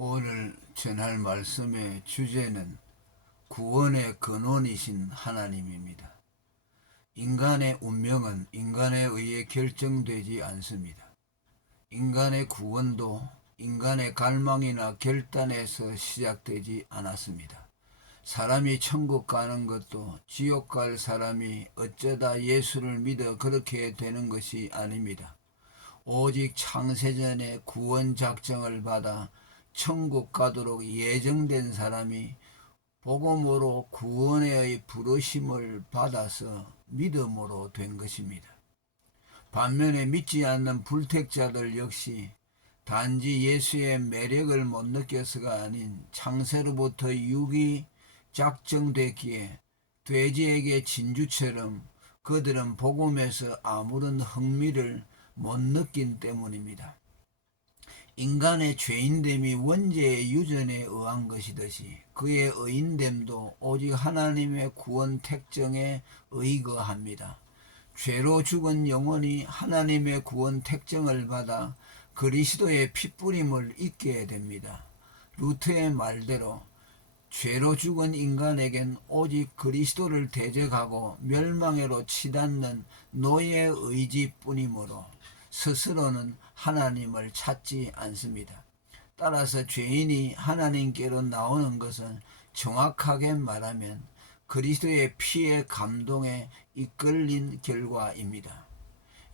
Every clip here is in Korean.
오늘 전할 말씀의 주제는 구원의 근원이신 하나님입니다. 인간의 운명은 인간에 의해 결정되지 않습니다. 인간의 구원도 인간의 갈망이나 결단에서 시작되지 않았습니다. 사람이 천국 가는 것도 지옥 갈 사람이 어쩌다 예수를 믿어 그렇게 되는 것이 아닙니다. 오직 창세전에 구원 작정을 받아 천국 가도록 예정된 사람이 복음으로 구원의 부르심을 받아서 믿음으로 된 것입니다. 반면에 믿지 않는 불택자들 역시 단지 예수의 매력을 못 느껴서가 아닌 창세로부터 육이 작정됐기에 돼지에게 진주처럼 그들은 복음에서 아무런 흥미를 못 느낀 때문입니다. 인간의 죄인됨이 원죄의 유전에 의한 것이듯이 그의 의인됨도 오직 하나님의 구원 택정에 의거합니다. 죄로 죽은 영혼이 하나님의 구원 택정을 받아 그리스도의 핏부림을 입게 됩니다. 루트의 말대로 죄로 죽은 인간에겐 오직 그리스도를 대적하고 멸망에로 치닫는 노예의 의지뿐이므로 스스로는 하나님을 찾지 않습니다. 따라서 죄인이 하나님께로 나오는 것은 정확하게 말하면 그리스도의 피의 감동에 이끌린 결과입니다.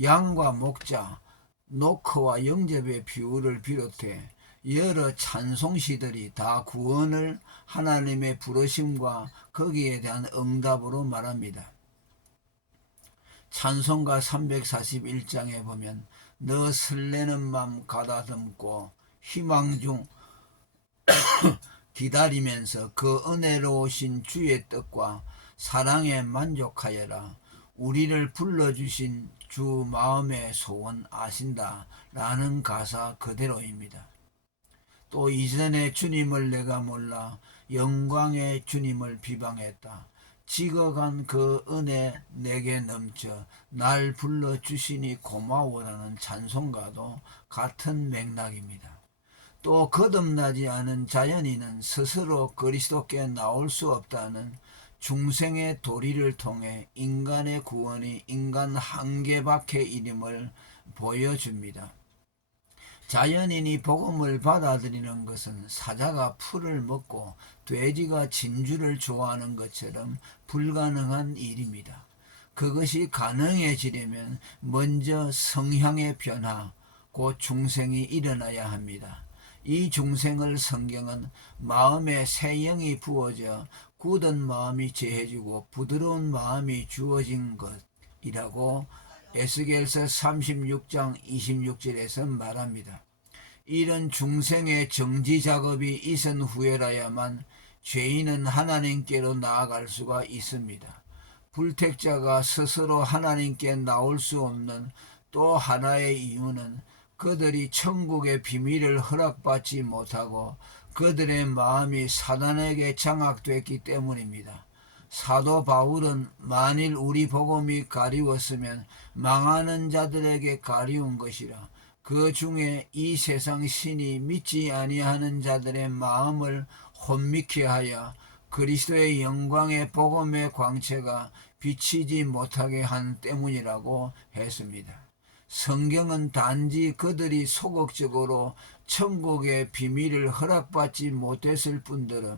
양과 목자, 노크와 영접의 비유를 비롯해 여러 찬송시들이 다 구원을 하나님의 부르심과 거기에 대한 응답으로 말합니다. 찬송가 341장에 보면 너 설레는 맘 가다듬고 희망 중 기다리면서 그 은혜로우신 주의 뜻과 사랑에 만족하여라. 우리를 불러주신 주 마음의 소원 아신다 라는 가사 그대로입니다. 또 이전에 주님을 내가 몰라 영광의 주님을 비방했다. 지거간 그 은혜 내게 넘쳐 날 불러주시니 고마워라는 찬송가도 같은 맥락입니다. 또 거듭나지 않은 자연인은 스스로 그리스도께 나올 수 없다는 중생의 도리를 통해 인간의 구원이 인간 한계 밖의 일임을 보여줍니다. 자연인이 복음을 받아들이는 것은 사자가 풀을 먹고 돼지가 진주를 좋아하는 것처럼 불가능한 일입니다. 그것이 가능해지려면 먼저 성향의 변화, 곧 중생이 일어나야 합니다. 이 중생을 성경은 마음에 새 영이 부어져 굳은 마음이 제해지고 부드러운 마음이 주어진 것이라고 에스겔서 36장 26절에서 말합니다. 이런 중생의 정지 작업이 있은 후에라야만 죄인은 하나님께로 나아갈 수가 있습니다. 불택자가 스스로 하나님께 나올 수 없는 또 하나의 이유는 그들이 천국의 비밀을 허락받지 못하고 그들의 마음이 사단에게 장악됐기 때문입니다. 사도 바울은 만일 우리 복음이 가리웠으면 망하는 자들에게 가리운 것이라 그 중에 이 세상 신이 믿지 아니하는 자들의 마음을 혼미케 하여 그리스도의 영광의 복음의 광채가 비치지 못하게 한 때문이라고 했습니다. 성경은 단지 그들이 소극적으로 천국의 비밀을 허락받지 못했을 뿐더러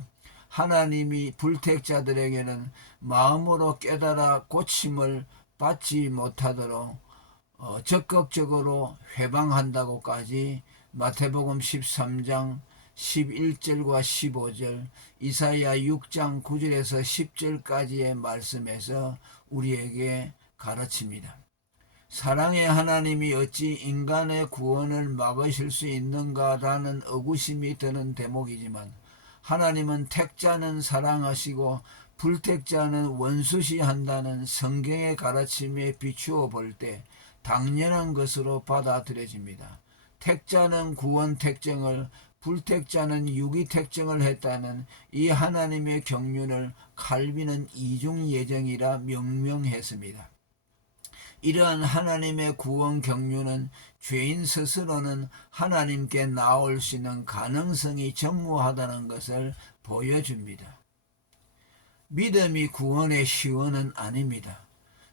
하나님이 불택자들에게는 마음으로 깨달아 고침을 받지 못하도록 적극적으로 회방한다고까지 마태복음 13장 11절과 15절, 이사야 6장 9절에서 10절까지의 말씀에서 우리에게 가르칩니다. 사랑의 하나님이 어찌 인간의 구원을 막으실 수 있는가라는 의구심이 드는 대목이지만 하나님은 택자는 사랑하시고 불택자는 원수시한다는 성경의 가르침에 비추어 볼 때 당연한 것으로 받아들여집니다. 택자는 구원 택정을, 불택자는 유기 택정을 했다는 이 하나님의 경륜을 칼빈은 이중 예정이라 명명했습니다. 이러한 하나님의 구원 경륜은 죄인 스스로는 하나님께 나올 수 있는 가능성이 전무하다는 것을 보여줍니다. 믿음이 구원의 시원은 아닙니다.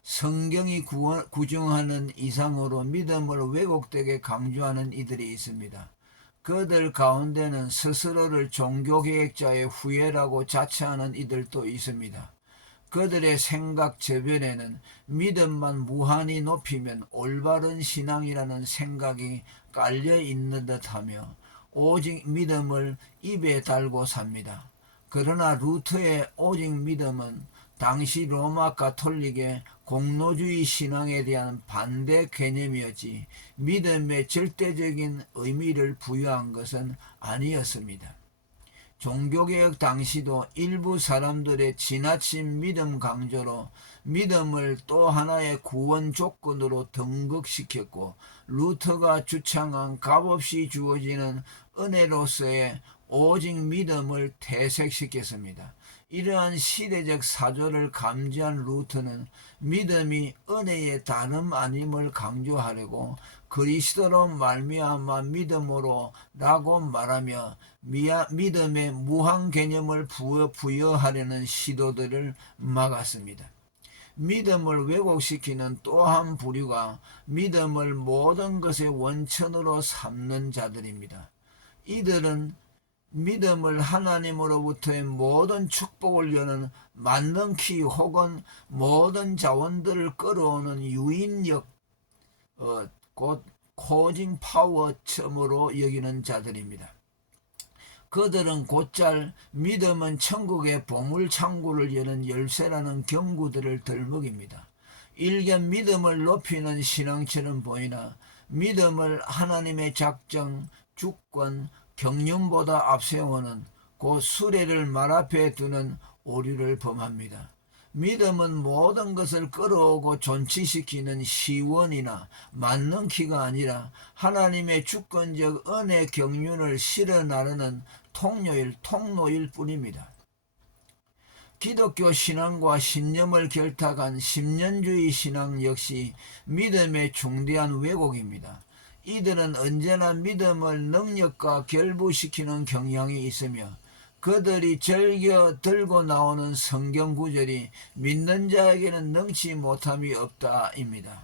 성경이 구정하는 이상으로 믿음을 왜곡되게 강조하는 이들이 있습니다. 그들 가운데는 스스로를 종교개혁자의 후예라고 자처하는 이들도 있습니다. 그들의 생각 저변에는 믿음만 무한히 높이면 올바른 신앙이라는 생각이 깔려 있는 듯하며 오직 믿음을 입에 달고 삽니다. 그러나 루터의 오직 믿음은 당시 로마 가톨릭의 공로주의 신앙에 대한 반대 개념이었지 믿음의 절대적인 의미를 부여한 것은 아니었습니다. 종교개혁 당시도 일부 사람들의 지나친 믿음 강조로 믿음을 또 하나의 구원 조건으로 등극시켰고 루터가 주창한 값없이 주어지는 은혜로서의 오직 믿음을 퇴색시켰습니다. 이러한 시대적 사조를 감지한 루터는 믿음이 은혜의 다름 아님을 강조하려고 그리스도로 말미암아 믿음으로 라고 말하며 믿음의 무한 개념을 부여하려는 시도들을 막았습니다. 믿음을 왜곡시키는 또 한 부류가 믿음을 모든 것의 원천으로 삼는 자들입니다. 이들은 믿음을 하나님으로부터의 모든 축복을 여는 만능키 혹은 모든 자원들을 끌어오는 유인력, 곧 코징 파워처럼으로 여기는 자들입니다. 그들은 곧잘 믿음은 천국의 보물창고를 여는 열쇠라는 경구들을 들먹입니다. 일견 믿음을 높이는 신앙처럼 보이나 믿음을 하나님의 작정, 주권, 경륜보다 앞세우는 곧 수레를 말 앞에 두는 오류를 범합니다. 믿음은 모든 것을 끌어오고 존치시키는 시원이나 만능키가 아니라 하나님의 주권적 은혜 경륜을 실어 나르는 통로일 뿐입니다. 기독교 신앙과 신념을 결탁한 십년주의 신앙 역시 믿음의 중대한 왜곡입니다. 이들은 언제나 믿음을 능력과 결부시키는 경향이 있으며 그들이 즐겨 들고 나오는 성경 구절이 믿는 자에게는 능치 못함이 없다입니다.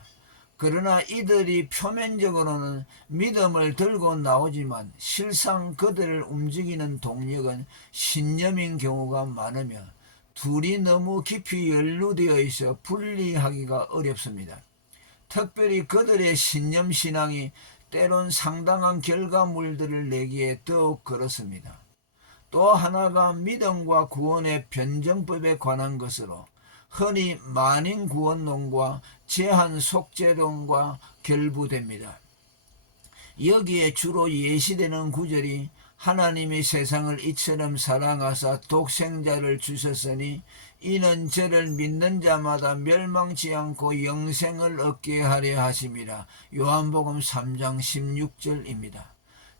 그러나 이들이 표면적으로는 믿음을 들고 나오지만 실상 그들을 움직이는 동력은 신념인 경우가 많으며 둘이 너무 깊이 연루되어 있어 분리하기가 어렵습니다. 특별히 그들의 신념 신앙이 때론 상당한 결과물들을 내기에 더욱 그렇습니다. 또 하나가 믿음과 구원의 변정법에 관한 것으로 흔히 만인구원론과 제한속죄론과 결부됩니다. 여기에 주로 예시되는 구절이 하나님이 세상을 이처럼 사랑하사 독생자를 주셨으니 이는 저를 믿는 자마다 멸망치 않고 영생을 얻게 하려 하심이라. 요한복음 3장 16절입니다.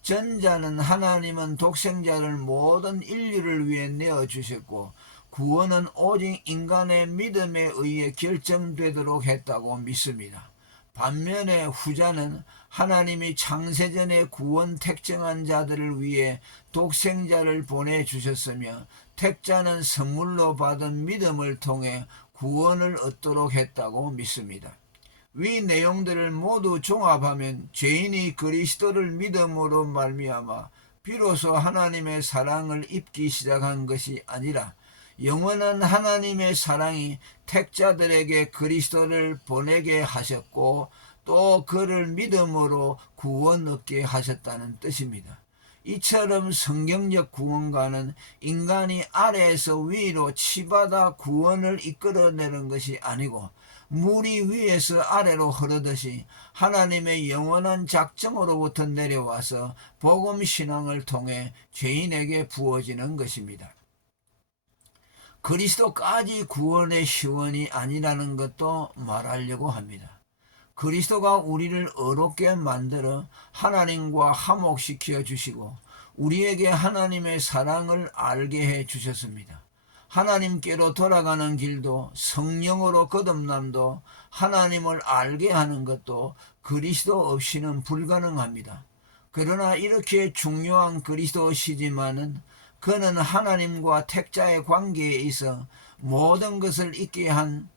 전자는 하나님은 독생자를 모든 인류를 위해 내어주셨고 구원은 오직 인간의 믿음에 의해 결정되도록 했다고 믿습니다. 반면에 후자는 하나님이 창세전에 구원 택정한 자들을 위해 독생자를 보내주셨으며 택자는 선물로 받은 믿음을 통해 구원을 얻도록 했다고 믿습니다. 위 내용들을 모두 종합하면 죄인이 그리스도를 믿음으로 말미암아 비로소 하나님의 사랑을 입기 시작한 것이 아니라 영원한 하나님의 사랑이 택자들에게 그리스도를 보내게 하셨고 또 그를 믿음으로 구원 얻게 하셨다는 뜻입니다. 이처럼 성경적 구원과는 인간이 아래에서 위로 치받아 구원을 이끌어내는 것이 아니고 물이 위에서 아래로 흐르듯이 하나님의 영원한 작정으로부터 내려와서 복음 신앙을 통해 죄인에게 부어지는 것입니다. 그리스도까지 구원의 시원이 아니라는 것도 말하려고 합니다. 그리스도가 우리를 의롭게 만들어 하나님과 화목시켜 주시고 우리에게 하나님의 사랑을 알게 해 주셨습니다. 하나님께로 돌아가는 길도 성령으로 거듭남도 하나님을 알게 하는 것도 그리스도 없이는 불가능합니다. 그러나 이렇게 중요한 그리스도시지만은 그는 하나님과 택자의 관계에 있어 모든 것을 잊게 한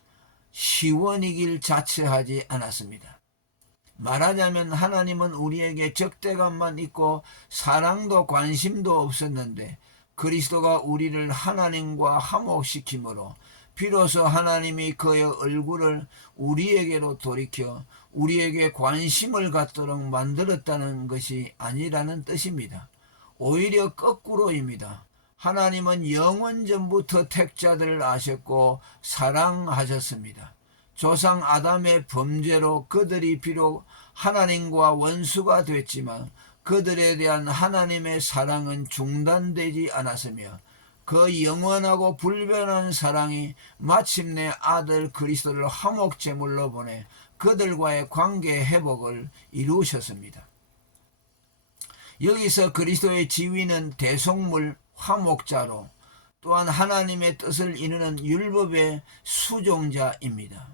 시원이길 자처하지 않았습니다. 말하자면 하나님은 우리에게 적대감만 있고 사랑도 관심도 없었는데 그리스도가 우리를 하나님과 화목시키므로 비로소 하나님이 그의 얼굴을 우리에게로 돌이켜 우리에게 관심을 갖도록 만들었다는 것이 아니라는 뜻입니다. 오히려 거꾸로입니다. 하나님은 영원 전부터 택자들을 아셨고 사랑하셨습니다. 조상 아담의 범죄로 그들이 비록 하나님과 원수가 됐지만 그들에 대한 하나님의 사랑은 중단되지 않았으며 그 영원하고 불변한 사랑이 마침내 아들 그리스도를 화목제물로 보내 그들과의 관계 회복을 이루셨습니다. 여기서 그리스도의 지위는 대속물 화목자로 또한 하나님의 뜻을 이루는 율법의 수종자입니다.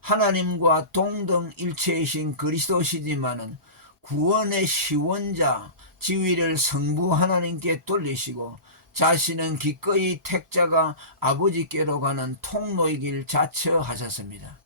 하나님과 동등일체이신 그리스도시지만은 구원의 시원자 지위를 성부 하나님께 돌리시고 자신은 기꺼이 택자가 아버지께로 가는 통로이길 자처하셨습니다.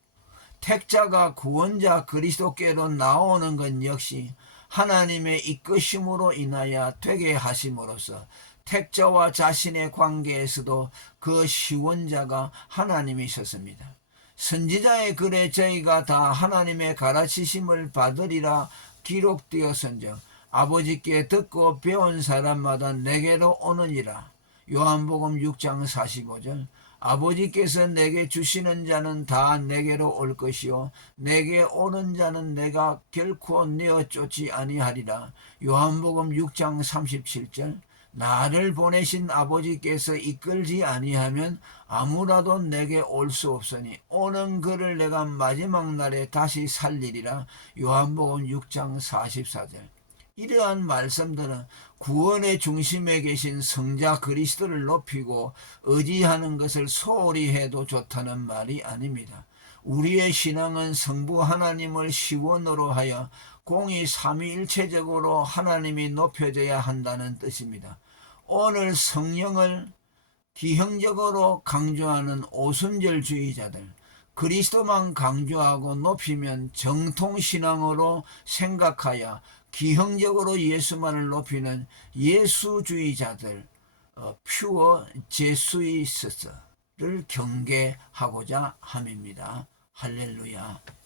택자가 구원자 그리스도께로 나오는 것 역시 하나님의 이끄심으로 인하여 되게 하심으로써 택자와 자신의 관계에서도 그 시원자가 하나님이셨습니다. 선지자의 글에 저희가 다 하나님의 가르치심을 받으리라 기록되었은즉 아버지께 듣고 배운 사람마다 내게로 오느니라. 요한복음 6장 45절. 아버지께서 내게 주시는 자는 다 내게로 올 것이요 내게 오는 자는 내가 결코 내어 쫓지 아니하리라. 요한복음 6장 37절. 나를 보내신 아버지께서 이끌지 아니하면 아무라도 내게 올 수 없으니 오는 그를 내가 마지막 날에 다시 살리리라. 요한복음 6장 44절. 이러한 말씀들은 구원의 중심에 계신 성자 그리스도를 높이고 의지하는 것을 소홀히 해도 좋다는 말이 아닙니다. 우리의 신앙은 성부 하나님을 시원으로 하여 공이 삼위일체적으로 하나님이 높여져야 한다는 뜻입니다. 오늘 성령을 기형적으로 강조하는 오순절주의자들, 그리스도만 강조하고 높이면 정통신앙으로 생각하여 기형적으로 예수만을 높이는 예수주의자들, 퓨어 제수이스트를 경계하고자 함입니다. 할렐루야.